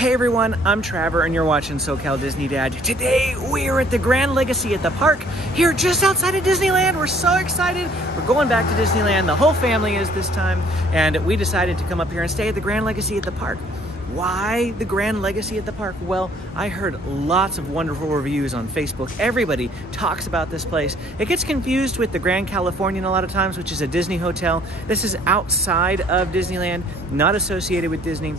Hey everyone, I'm Trevor and you're watching SoCal Disney Dad. Today we're at the Grand Legacy at the park here just outside of Disneyland. We're so excited. We're going back to Disneyland. The whole family is this time, and we decided to come up here and stay at the Grand Legacy at the park. Why the Grand Legacy at the park? Well, I heard lots of wonderful reviews on Facebook. Everybody talks about this place. It gets confused with the Grand Californian a lot of times, which is a Disney hotel. This is outside of Disneyland, not associated with Disney.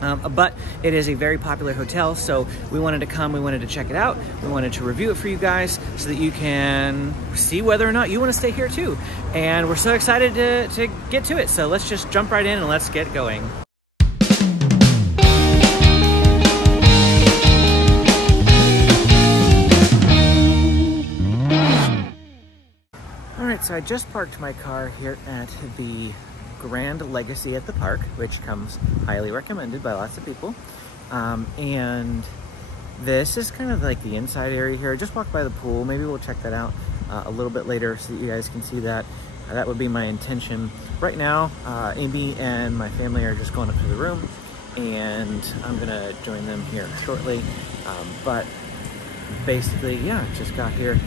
But it is a very popular hotel, so we wanted to come, we wanted to check it out, we wanted to review it for you guys so that you can see whether or not you want to stay here too. And we're so excited to get to it, so let's just jump right in and let's get going. Alright, so I just parked my car here at the Grand Legacy at the park, which comes highly recommended by lots of people. And this is kind of like the inside area here. I just walked by the pool. Maybe we'll check that out a little bit later so that you guys can see that. That would be my intention. Right now, Amy and my family are just going up to the room, and I'm gonna join them here shortly. But basically, yeah, just got here.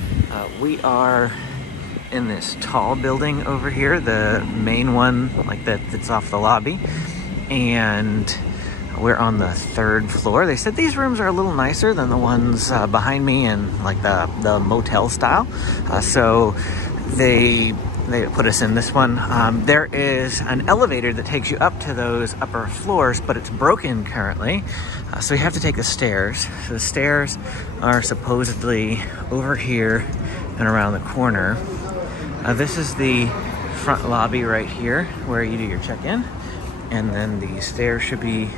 We are in this tall building over here, the main one like that's off the lobby, and we're on the 3rd floor. They said these rooms are a little nicer than the ones behind me and like the motel style, so they put us in this one. There is an elevator that takes you up to those upper floors, but it's broken currently, so we have to take the stairs. So the stairs are supposedly over here and around the corner. This is the front lobby right here where you do your check-in, and then the stairs should be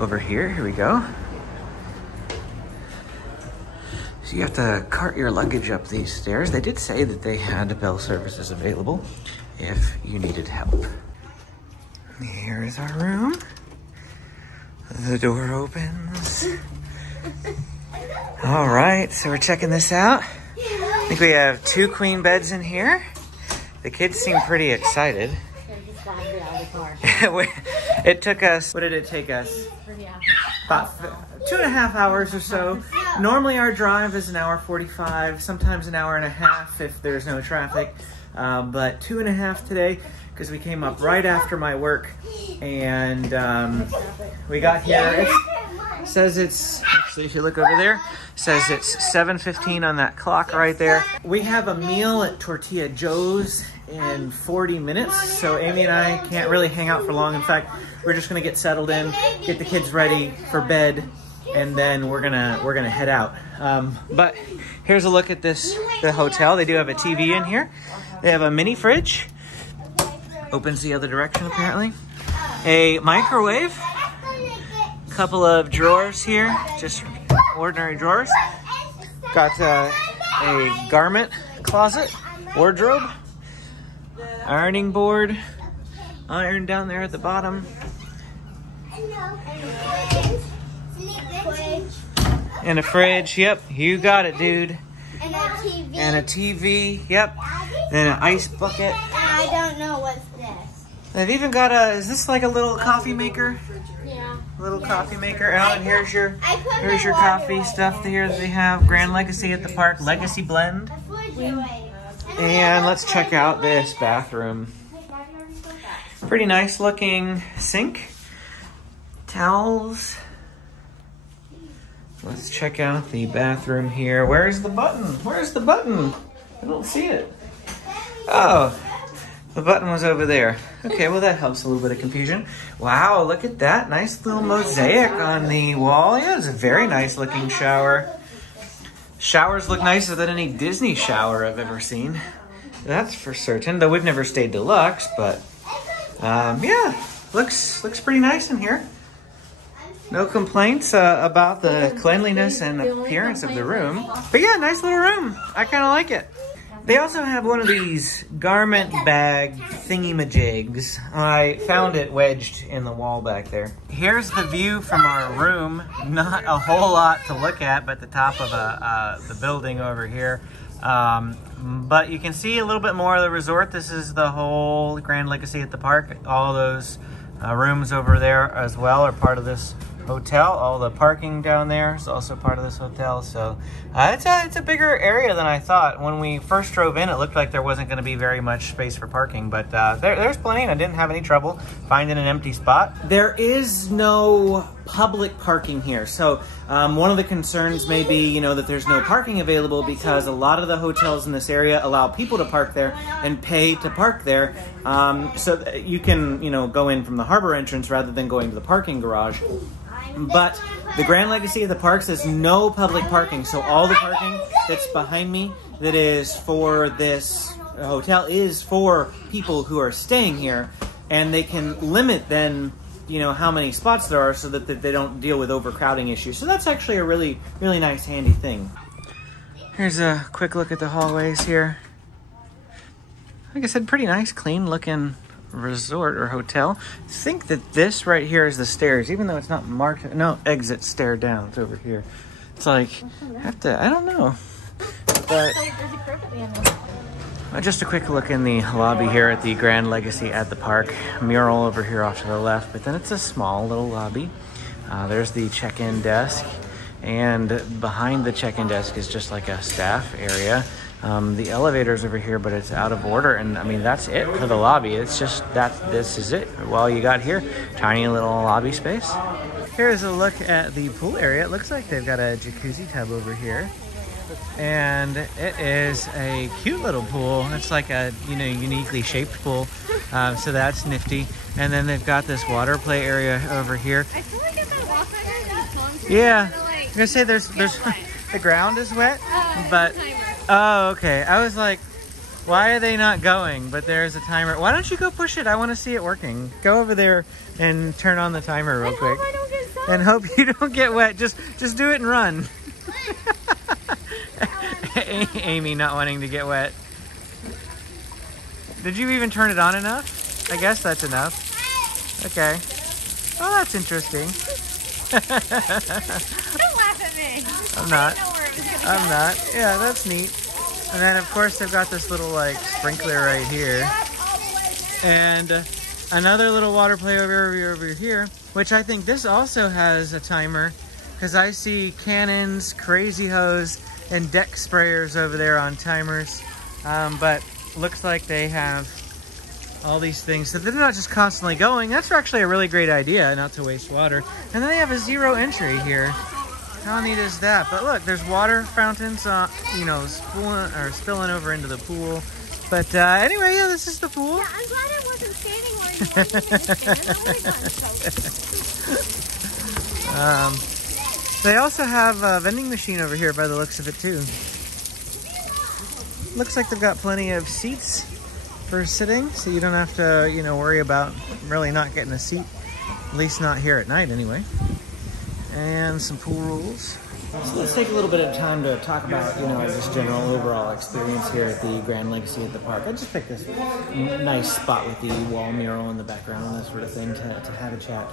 over here. Here we go. So you have to cart your luggage up these stairs. They did say that they had bell services available if you needed help. Here is our room. The door opens. All right, so we're checking this out. I think we have 2 queen beds in here. The kids seem pretty excited. It took us, what did it take us? About 2.5 hours or so. Normally our drive is 1:45, sometimes 1.5 hours if there's no traffic. But 2.5 today because we came up right after my work, and we got here. It says it's, actually if you look over there, it says it's 7:15 on that clock right there. We have a meal at Tortilla Joe's in 40 minutes, so Amy and I can't really hang out for long. In fact, we're just gonna get settled in, get the kids ready for bed, and then we're gonna head out. But here's a look at the hotel. They do have a TV in here. They have a mini fridge, opens the other direction apparently. A microwave, couple of drawers here, just ordinary drawers. Got a garment closet, wardrobe, ironing board, iron down there at the bottom. And a fridge, yep, you got it, dude. And a TV. And a TV, yep. And an ice bucket. And I don't know what's this. They've even got is this like a little coffee maker? Yeah. Little coffee maker. Oh, and here's your my coffee water stuff here that they have. Grand Legacy at the park, Legacy Blend. And let's check out this bathroom. Pretty nice looking sink. Towels. Let's check out the bathroom here. Where's the button? Where's the button? I don't see it. Oh, the button was over there. Okay, well that helps a little bit of confusion. Wow, look at that. Nice little mosaic on the wall. Yeah, it's a very nice looking shower. Showers look nicer than any Disney shower I've ever seen. That's for certain, though we've never stayed deluxe, but yeah, looks pretty nice in here. No complaints about the cleanliness and appearance of the room. But yeah, nice little room. I kind of like it. They also have one of these garment bag thingy-majigs. I found it wedged in the wall back there. Here's the view from our room. Not a whole lot to look at, but the top of the building over here. But you can see a little bit more of the resort. This is the whole Grand Legacy at the park. All those rooms over there as well are part of this hotel. All the parking down there is also part of this hotel. So it's a bigger area than I thought. When we first drove in, it looked like there wasn't going to be very much space for parking, but there's plenty, and I didn't have any trouble finding an empty spot. There is no public parking here. So one of the concerns may be, you know, that there's no parking available because a lot of the hotels in this area allow people to park there and pay to park there. So that you can, you know, go in from the harbor entrance rather than going to the parking garage. But the Grand Legacy of the Parks has no public parking. So all the parking that's behind me that is for this hotel is for people who are staying here, and they can limit then, you know, how many spots there are so that they don't deal with overcrowding issues. So that's actually a really, really nice, handy thing. Here's a quick look at the hallways here. Like I said, pretty nice, clean looking resort or hotel. I think that this right here is the stairs, even though it's not marked. No, exit stair down. It's over here. It's like, I don't know. But just a quick look in the lobby here at the Grand Legacy at the park. Mural over here off to the left, but then it's a small little lobby. There's the check-in desk, and behind the check-in desk is just like a staff area. The elevator's over here, but it's out of order, and I mean, that's it for the lobby. It's just this is it. Well, you got here, tiny little lobby space. Here's a look at the pool area. It looks like they've got a jacuzzi tub over here, and it is a cute little pool. It's like a, you know, uniquely shaped pool, so that's nifty. And then they've got this water play area over here. I feel like if I walk under these palms, yeah, like, I'm gonna say there's the ground is wet, but oh, okay. I was like, why are they not going? But there's a timer. Why don't you go push it? I want to see it working. Go over there and turn on the timer real quick. I don't get soaked. And hope you don't get wet. Just do it and run. Amy not wanting to get wet. Did you even turn it on enough? I guess that's enough. Okay. Well, that's interesting. Don't laugh at me. I'm not. I didn't know where it was gonna I'm go. not. Yeah, that's neat. And then, of course, they've got this little, like, sprinkler right here. And another little water play over here, which I think this also has a timer, because I see cannons, crazy hose, and deck sprayers over there on timers. But looks like they have all these things, so they're not just constantly going. That's actually a really great idea, not to waste water. And then they have a zero entry here. How neat is that? But look, there's water fountains, you know, spilling over into the pool. But anyway, yeah, this is the pool. Yeah, I'm glad I wasn't standing where you wanted. They also have a vending machine over here by the looks of it too. Looks like they've got plenty of seats for sitting, so you don't have to, you know, worry about really not getting a seat, at least not here at night anyway. And some pool rules. So let's take a little bit of time to talk about, you know, just general overall experience here at the Grand Legacy at the park. I just picked this nice spot with the wall mural in the background and that sort of thing to have a chat.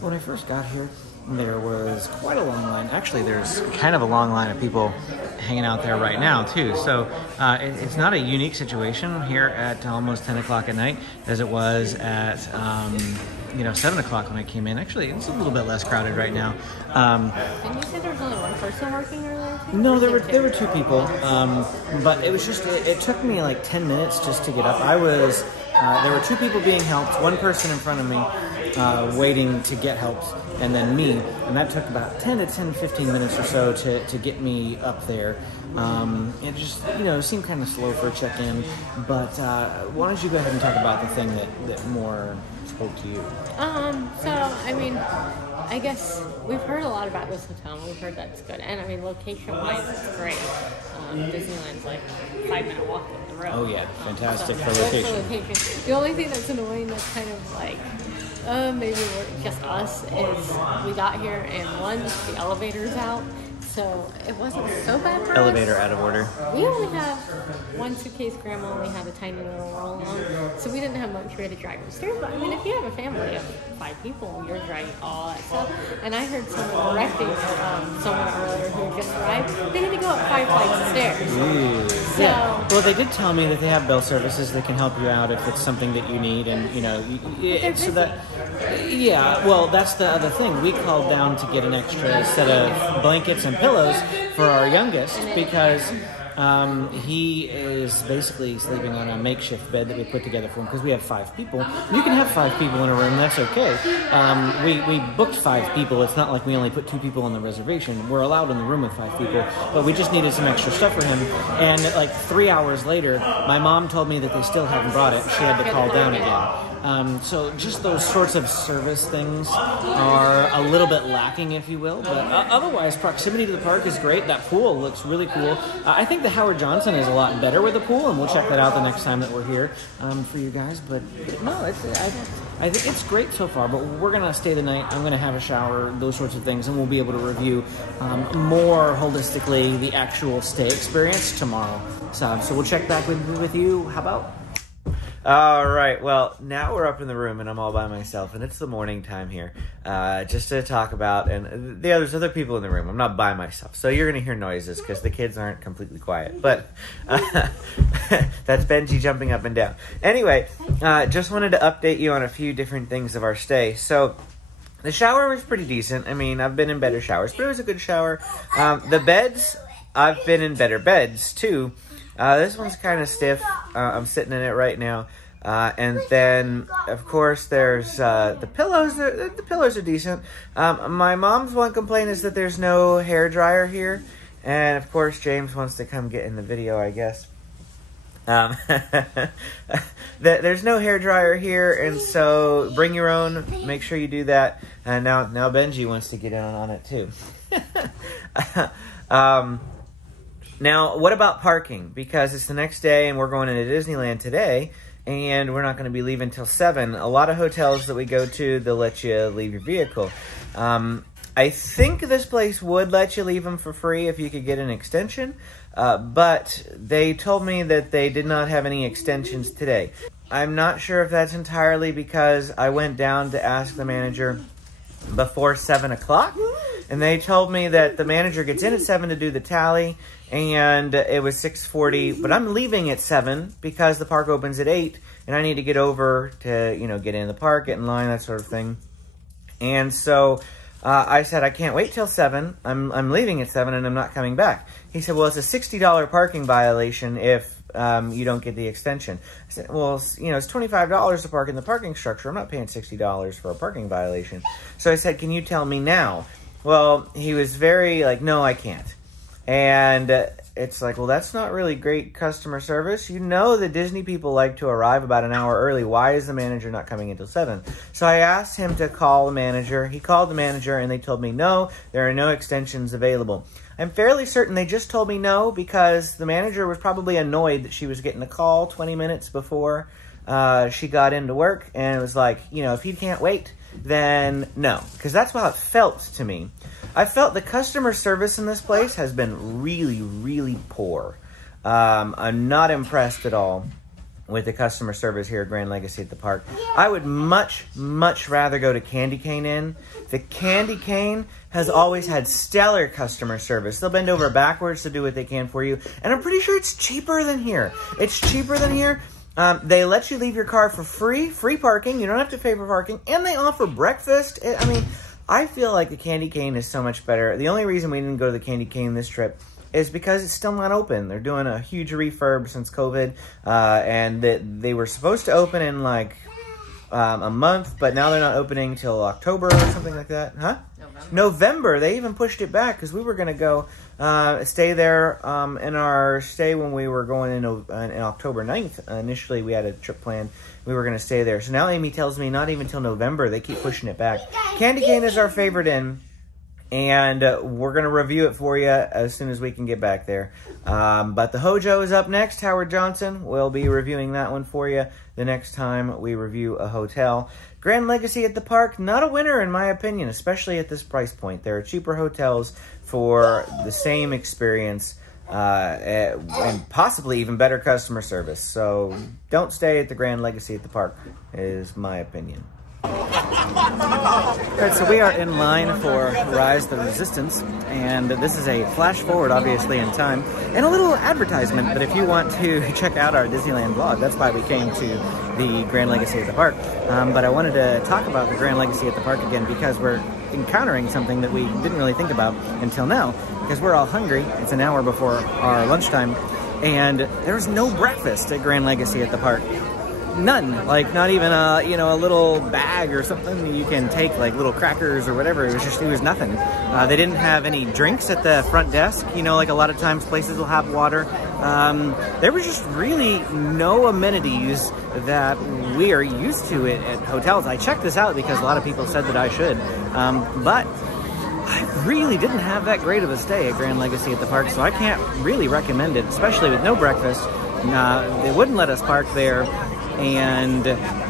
When I first got here, there was quite a long line. Actually, there's kind of a long line of people hanging out there right now too. So it's not a unique situation here at almost 10 o'clock at night as it was at you know, 7 o'clock when I came in. Actually, it's a little bit less crowded right now. Didn't you say there was only one person working earlier? No, there were two people, but it was just, it took me like 10 minutes just to get up. I was, there were two people being helped, one person in front of me waiting to get helped, and then me, and that took about 15 minutes or so to get me up there. It just, you know, seemed kind of slow for a check-in, but why don't you go ahead and talk about the thing that more spoke to you? So, I mean, I guess we've heard a lot about this hotel, and we've heard that's good, and I mean, location-wise, it's great. Disneyland's like a 5-minute walk up the road. Oh yeah, fantastic for that's location. The only thing that's annoying that's kind of like, maybe we're just us, is we got here and one, the elevator's out, so it wasn't so bad for Elevator us. out of order. We only have one suitcase. Grandma only had a tiny little roll-on, so we didn't have much. We had to drive upstairs, but I mean, if you have a family of 5 people, you're dragging all that stuff. And I heard someone directing someone earlier who just arrived. They had to go up 5 flights of stairs. Ooh. So, yeah. Well, they did tell me that they have bell services that can help you out if it's something that you need, and so that. Yeah. Well, that's the other thing. We called down to get an extra set of blankets and pillows for our youngest because he is basically sleeping on a makeshift bed that we put together for him because we have 5 people. You can have 5 people in a room, that's okay. We booked 5 people. It's not like we only put 2 people on the reservation. We're allowed in the room with 5 people, but we just needed some extra stuff for him. And like 3 hours later, my mom told me that they still hadn't brought it. She had to call down again. So just those sorts of service things are a little bit lacking, if you will. But otherwise, proximity to the park is great. That pool looks really cool. I think the Howard Johnson is a lot better with the pool, and we'll check that out the next time that we're here for you guys. But no, I think it's great so far. But we're going to stay the night. I'm going to have a shower, those sorts of things, and we'll be able to review more holistically the actual stay experience tomorrow. So we'll check back with you. How about? All right, well, now we're up in the room and I'm all by myself, and it's the morning time here, just to talk about, and there's other people in the room. I'm not by myself, so you're going to hear noises because the kids aren't completely quiet, but that's Benji jumping up and down. Anyway, just wanted to update you on a few different things of our stay. So the shower was pretty decent. I mean, I've been in better showers, but it was a good shower. The beds, I've been in better beds, too. This one's kind of stiff. I'm sitting in it right now. And then, of course, there's the pillows. The pillows are decent. My mom's one complaint is that there's no hair dryer here. And, of course, James wants to come get in the video, I guess. There's no hair dryer here, and so bring your own. Make sure you do that. And now Benji wants to get in on it, too. Now, what about parking? Because it's the next day and we're going into Disneyland today and we're not going to be leaving till 7. A lot of hotels that we go to, they'll let you leave your vehicle. I think this place would let you leave them for free if you could get an extension, but they told me that they did not have any extensions today. I'm not sure if that's entirely because I went down to ask the manager before 7 o'clock. And they told me that the manager gets in at 7 to do the tally, and it was 6:40. But I'm leaving at 7 because the park opens at 8, and I need to get over to, get in the park, get in line, that sort of thing. And so I said, I can't wait till 7. I'm leaving at 7, and I'm not coming back. He said, well, it's a $60 parking violation if you don't get the extension. I said, well, it's $25 to park in the parking structure. I'm not paying $60 for a parking violation. So I said, can you tell me now? Well, he was very like, no, I can't. And it's like, well, that's not really great customer service. You know the Disney people like to arrive about an hour early. Why is the manager not coming until 7? So I asked him to call the manager. He called the manager, and they told me, no, there are no extensions available. I'm fairly certain they just told me no because the manager was probably annoyed that she was getting a call 20 minutes before she got into work. And it was like, if he can't wait, then no. Because that's how it felt to me. I felt the customer service in this place has been really, really poor. I'm not impressed at all with the customer service here at Grand Legacy at the park. I would much, much rather go to Candy Cane Inn. The Candy Cane has always had stellar customer service. They'll bend over backwards to do what they can for you. And I'm pretty sure it's cheaper than here. It's cheaper than here. They let you leave your car for free parking. You don't have to pay for parking. And they offer breakfast. I feel like the Candy Cane is so much better. The only reason we didn't go to the Candy Cane this trip is because it's still not open. They're doing a huge refurb since COVID, and they were supposed to open in like a month, but now they're not opening till October or something like that. Huh? November. They even pushed it back because we were going to go stay there in our stay when we were going in October 9th. Initially, we had a trip planned. We were going to stay there. So now Amy tells me not even till November. They keep pushing it back. Candy Cane is our favorite inn. And we're going to review it for you as soon as we can get back there. But the Hojo is up next. Howard Johnson. We'll be reviewing that one for you the next time we review a hotel. Grand Legacy at the park, not a winner in my opinion, especially at this price point. There are cheaper hotels for the same experience and possibly even better customer service. So don't stay at the Grand Legacy at the park is my opinion. Alright, so we are in line for Rise of the Resistance, and this is a flash forward, obviously, in time, and a little advertisement, but if you want to check out our Disneyland vlog, that's why we came to the Grand Legacy at the park. But I wanted to talk about the Grand Legacy at the park again because we're encountering something that we didn't really think about until now, because we're all hungry. It's an hour before our lunchtime, and there's no breakfast at Grand Legacy at the park. None. Like, not even a, you know, a little bag or something that you can take, like little crackers or whatever. It was nothing. They didn't have any drinks at the front desk. You know, like a lot of times places will have water. There was just really no amenities that we are used to at hotels. I checked this out because a lot of people said that I should. But I really didn't have that great of a stay at Grand Legacy at the park, so I can't really recommend it, especially with no breakfast. They wouldn't let us park there. And,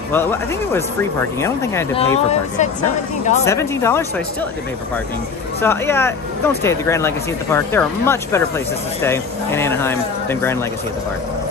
well, I think it was free parking. I don't think I had to pay for parking. It said $17. $17? So I still had to pay for parking. So, yeah, don't stay at the Grand Legacy at the park. There are much better places to stay in Anaheim than Grand Legacy at the park.